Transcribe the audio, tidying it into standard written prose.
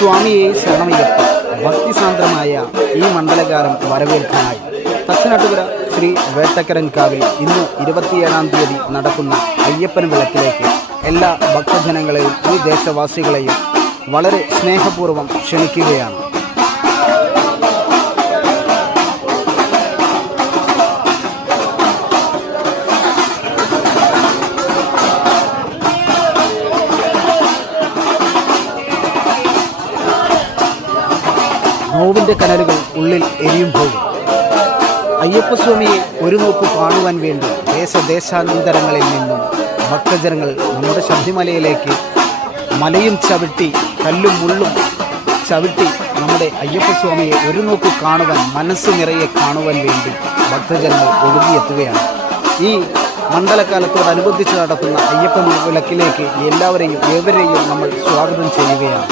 സ്വാമിയെ ശരണമയ്യപ്പ. ഭക്തിസാന്ദ്രമായ ഈ മണ്ഡലകാലം വരവേൽക്കാനായി തച്ചനാട്ടുകര ശ്രീ വേട്ടക്കരൻകാവിൽ ഇന്ന് 27-ാം തീയതി നടക്കുന്ന അയ്യപ്പൻ വിളക്കിലേക്ക് എല്ലാ ഭക്തജനങ്ങളെയും ഈ ദേശവാസികളെയും വളരെ സ്നേഹപൂർവ്വം ക്ഷണിക്കുകയാണ്. നോവിൻ്റെ കനലുകൾ ഉള്ളിൽ എരിയുമ്പോൾ അയ്യപ്പസ്വാമിയെ ഒരു നോക്ക് കാണുവാൻ വേണ്ടി ദേശാന്തരങ്ങളിൽ നിന്നും ഭക്തജനങ്ങൾ നമ്മുടെ ശബരിമലയിലേക്ക് മലയും ചവിട്ടി കല്ലും മുള്ളും ചവിട്ടി നമ്മുടെ അയ്യപ്പസ്വാമിയെ ഒരു നോക്ക് കാണുവാൻ, മനസ്സ് നിറയെ കാണുവാൻ വേണ്ടി ഭക്തജനങ്ങൾ ഒഴുകിയെത്തുകയാണ്. ഈ മണ്ഡലകാലത്തോടനുബന്ധിച്ച് നടത്തുന്ന അയ്യപ്പൻ വിളക്കിലേക്ക് ഏവരെയും നമ്മൾ സ്വാഗതം ചെയ്യുകയാണ്.